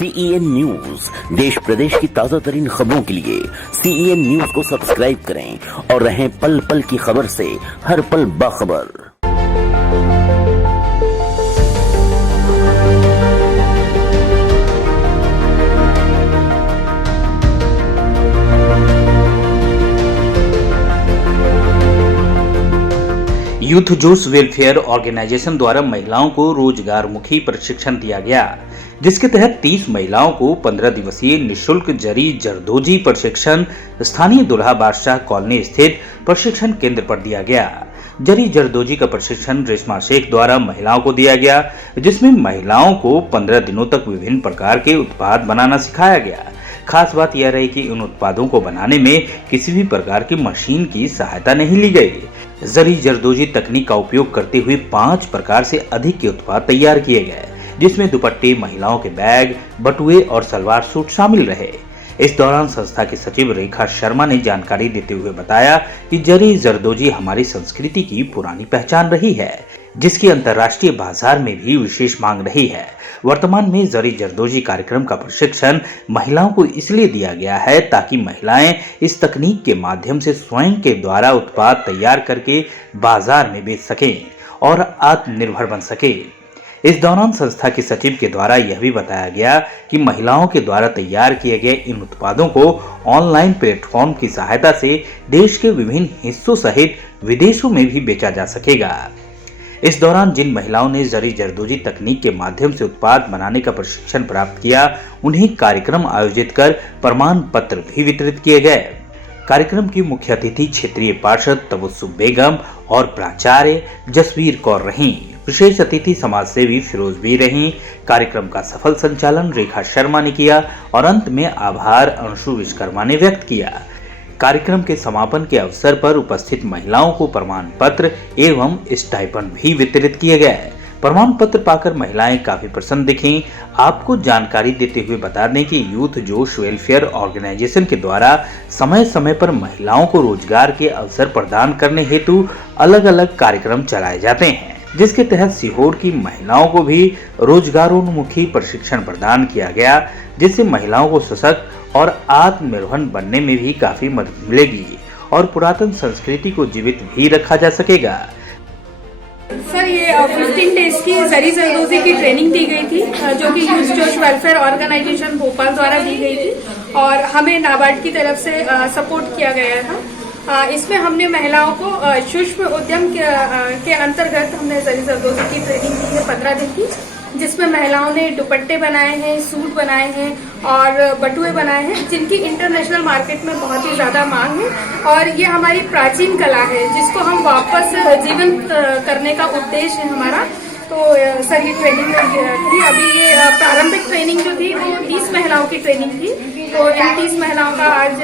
CEN news देश प्रदेश की ताजा तरीन खबरों के लिए CEN न्यूज को सब्सक्राइब करें और रहें पल पल की खबर से हर पल बाखबर। यूथ जोश वेलफेयर ऑर्गेनाइजेशन द्वारा महिलाओं को रोजगारमुखी प्रशिक्षण दिया गया, जिसके तहत 30 महिलाओं को 15 दिवसीय निःशुल्क जरी जरदोजी प्रशिक्षण स्थानीय दुल्हा बादशाह कॉलोनी स्थित प्रशिक्षण केंद्र पर दिया गया। जरी जरदोजी का प्रशिक्षण रेशमा शेख द्वारा महिलाओं को दिया गया, जिसमें महिलाओं को 15 दिनों तक विभिन्न प्रकार के उत्पाद बनाना सिखाया गया। खास बात यह रही कि उन उत्पादों को बनाने में किसी भी प्रकार की मशीन की सहायता नहीं ली गई। जरी जरदोजी तकनीक का उपयोग करते हुए 5 प्रकार से अधिक के उत्पाद तैयार किए गए, जिसमें दुपट्टे, महिलाओं के बैग, बटुए और सलवार सूट शामिल रहे। इस दौरान संस्था के सचिव रेखा शर्मा ने जानकारी देते हुए बताया कि जरी जरदोजी हमारी संस्कृति की पुरानी पहचान रही है, जिसकी अंतर्राष्ट्रीय बाजार में भी विशेष मांग रही है। वर्तमान में जरी जरदोजी कार्यक्रम का प्रशिक्षण महिलाओं को इसलिए दिया गया है ताकि महिलाएं इस तकनीक के माध्यम से स्वयं के द्वारा उत्पाद तैयार करके बाजार में बेच सकें और आत्मनिर्भर बन सके। इस दौरान संस्था के सचिव के द्वारा यह भी बताया गया कि महिलाओं के द्वारा तैयार किए गए इन उत्पादों को ऑनलाइन प्लेटफॉर्म की सहायता से देश के विभिन्न हिस्सों सहित विदेशों में भी बेचा जा सकेगा। इस दौरान जिन महिलाओं ने जरी जरदोजी तकनीक के माध्यम से उत्पाद बनाने का प्रशिक्षण प्राप्त किया, उन्हें कार्यक्रम आयोजित कर प्रमाण पत्र भी वितरित किए गए। कार्यक्रम की मुख्य अतिथि क्षेत्रीय पार्षद तबस्सुम बेगम और प्राचार्य जसवीर कौर रहीं। विशेष अतिथि समाज सेवी फिरोज भी रहीं। कार्यक्रम का सफल संचालन रेखा शर्मा ने किया और अंत में आभार अंशु विश्वकर्मा ने व्यक्त किया। कार्यक्रम के समापन के अवसर पर उपस्थित महिलाओं को प्रमाण पत्र एवं स्टाइपेंड भी वितरित किए गए। प्रमाण पत्र पाकर महिलाएं काफी प्रसन्न दिखीं। आपको जानकारी देते हुए बता दें कि यूथ जोश वेलफेयर ऑर्गेनाइजेशन के द्वारा समय समय पर महिलाओं को रोजगार के अवसर प्रदान करने हेतु अलग अलग कार्यक्रम चलाए जाते हैं, जिसके तहत सीहोर की महिलाओं को भी रोजगारोन्मुखी प्रशिक्षण प्रदान किया गया, जिससे महिलाओं को सशक्त और आत्मनिर्भर बनने में भी काफी मदद मिलेगी और पुरातन संस्कृति को जीवित भी रखा जा सकेगा। सर, ये 15 डेज की जरी जरदोजी की ट्रेनिंग दी गई थी, जो कि यूथ जोश वेलफेयर ऑर्गेनाइजेशन भोपाल द्वारा दी गई थी और हमें नाबार्ड की तरफ से सपोर्ट किया गया था। इसमें हमने महिलाओं को सूक्ष्म उद्यम के अंतर्गत हमने जरी जरदोजी की ट्रेनिंग दी है 15 दिन की, जिसमें महिलाओं ने दुपट्टे बनाए हैं, सूट बनाए हैं और बटुए बनाए हैं, जिनकी इंटरनेशनल मार्केट में बहुत ही ज्यादा मांग है। और ये हमारी प्राचीन कला है, जिसको हम वापस जीवंत करने का उद्देश्य है हमारा। तो सर, ये ट्रेनिंग थी। अभी ये प्रारंभिक ट्रेनिंग जो थी वो 30 महिलाओं की ट्रेनिंग थी। तो इन 30 महिलाओं का आज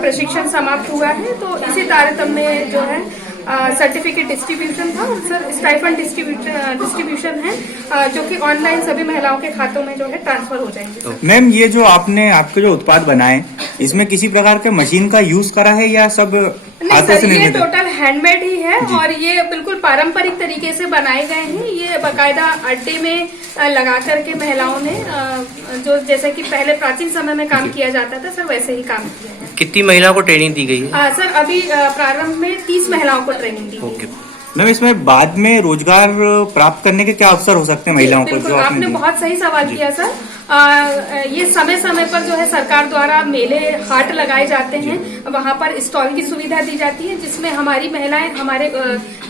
प्रशिक्षण समाप्त हुआ है। तो इसी तारतम्य में जो है सर्टिफिकेट डिस्ट्रीब्यूशन था और सर स्टाइपेंड डिस्ट्रीब्यूशन है, जो कि ऑनलाइन सभी महिलाओं के खातों में जो है ट्रांसफर हो जाएंगे। मैम, ये जो आपके जो उत्पाद बनाए, इसमें किसी प्रकार के मशीन का यूज करा है या सब हाथों से? ये टोटल हैंडमेड ही है और ये बिल्कुल पारंपरिक तरीके से बनाए गए हैं। ये बाकायदा अड्डे में लगा करके महिलाओं ने जो जैसे कि पहले प्राचीन समय में काम किया जाता था, सर वैसे ही काम किया है। कितनी महिलाओं को ट्रेनिंग दी गई है? सर, अभी प्रारंभ में 30 महिलाओं को ट्रेनिंग दी गई है। मैम, इसमें बाद में रोजगार प्राप्त करने के क्या अवसर हो सकते हैं महिलाओं को? जो आपने बहुत सही सवाल किया सर। ये समय समय पर जो है सरकार द्वारा मेले हाट लगाए जाते हैं, वहाँ पर स्टॉल की सुविधा दी जाती है, जिसमें हमारी महिलाएं हमारे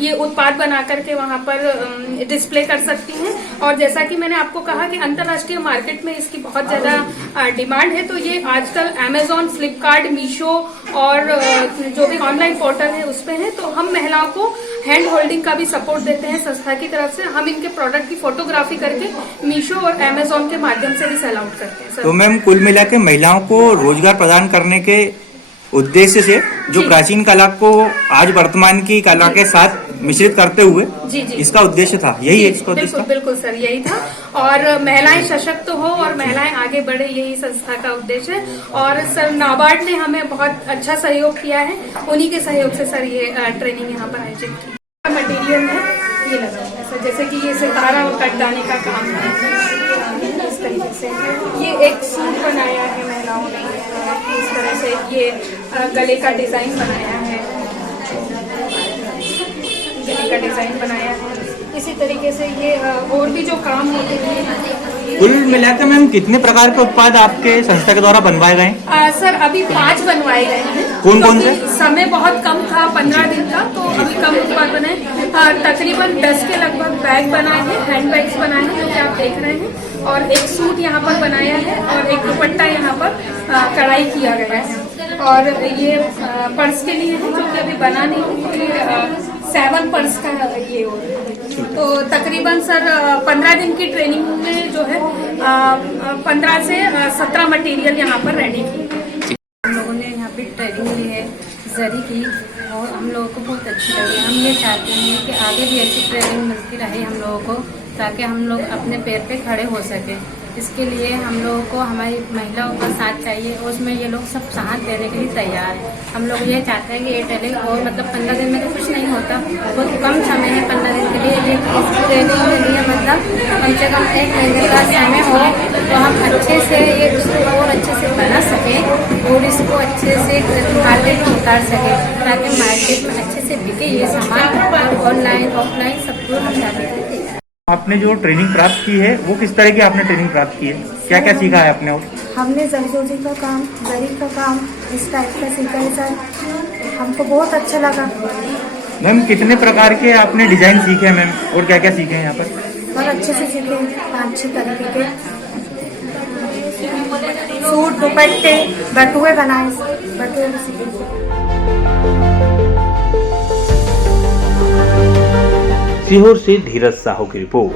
ये उत्पाद बना करके वहाँ पर डिस्प्ले कर सकती हैं। और जैसा कि मैंने आपको कहा कि अंतर्राष्ट्रीय मार्केट में इसकी बहुत ज्यादा डिमांड है, तो ये आजकल अमेजोन, फ्लिपकार्ट, मीशो और जो भी ऑनलाइन पोर्टल है उस पे है। तो हम महिलाओं को हैंड होल्डिंग का भी सपोर्ट देते हैं संस्था की तरफ से। हम इनके प्रोडक्ट की फोटोग्राफी करके मीशो और अमेजोन के माध्यम से भी सेल आउट करते हैं। तो मैम, कुल मिला के महिलाओं को रोजगार प्रदान करने के उद्देश्य से जो प्राचीन कला को आज वर्तमान की कला के साथ मिश्रित करते हुए इसका उद्देश्य था, यही है इसका उद्देश्य? बिल्कुल सर, यही था। और महिलाएं सशक्त हो और महिलाएं आगे बढ़े, यही संस्था का उद्देश्य है। और सर नाबार्ड ने हमें बहुत अच्छा सहयोग किया है, उन्हीं के सहयोग से सर ये ट्रेनिंग यहाँ पर आयोजित की। मटेरियल है ये लगा हुआ है सर, जैसे कि ये सितारा और कटदाने का काम है। तरीके से। ये एक सूट बनाया है महिलाओं ने इस तरह से, ये गले का डिजाइन बनाया है, गले का डिजाइन बनाया है। इसी तरीके से ये और भी जो काम होते हैं। कुल मिलाकर मैम कितने प्रकार के उत्पाद आपके संस्था के द्वारा बनवाए गए? सर अभी 5 बनवाए गए हैं। कौन कौन से? समय बहुत कम था, 15 दिन का, तो अभी कम उत्पाद बने। तकरीबन 10 के लगभग बैग बनाए हैं, हैंड बैग्स बनाए हैं, जो कि आप देख रहे हैं, और एक सूट यहाँ पर बनाया है और एक दुपट्टा यहाँ पर कढ़ाई किया गया है। और ये पर्स के लिए है, जो कि अभी बना नहीं है, 7 पर्स का ये हो। तो तकरीबन सर 15 दिन की ट्रेनिंग में जो है 15 से 17 मटेरियल यहाँ पर रेडी की। हम लोगों ने यहाँ पे ट्रेनिंग ली है जरी की, और हम लोगों को बहुत अच्छी लगी। हम ये चाहते हैं कि आगे भी ऐसी ट्रेनिंग मिलती रहे हम लोगों को, ताकि हम लोग अपने पैर पे खड़े हो सके। इसके लिए हम लोगों को हमारी महिलाओं का साथ चाहिए, और उसमें ये लोग सब साथ देने के लिए तैयार है। हम लोग ये चाहते हैं कि ये ट्रेनिंग, और मतलब 15 दिन में तो कुछ नहीं होता, बहुत कम समय है 15 दिन के लिए। इस ट्रेनिंग के लिए मतलब कम से कम 1 महीने का समय हो, तो हम अच्छे से ये उसको और अच्छे से बना सकें और इसको अच्छे से मार्केट में उतार सकें, ताकि मार्केट में अच्छे से बिके ये सामान। ऑनलाइन ऑफलाइन सब कुछ हम चाहते हैं। आपने जो ट्रेनिंग प्राप्त की है वो किस तरह की आपने ट्रेनिंग प्राप्त की है, क्या क्या सीखा है आपने? और हमने जरदोजी का काम, जरी का काम इस टाइप का सीखा है सर, हमको बहुत अच्छा लगा। मैम कितने प्रकार के आपने डिजाइन सीखे हैं मैम, और क्या क्या सीखे हैं यहाँ पर? बहुत अच्छे से सीखे, 5-6 तरीके के सूट, दुपट्टे, बटुए बनाए, बटुए भी सीखे। सीहोर से धीरज साहू की रिपोर्ट।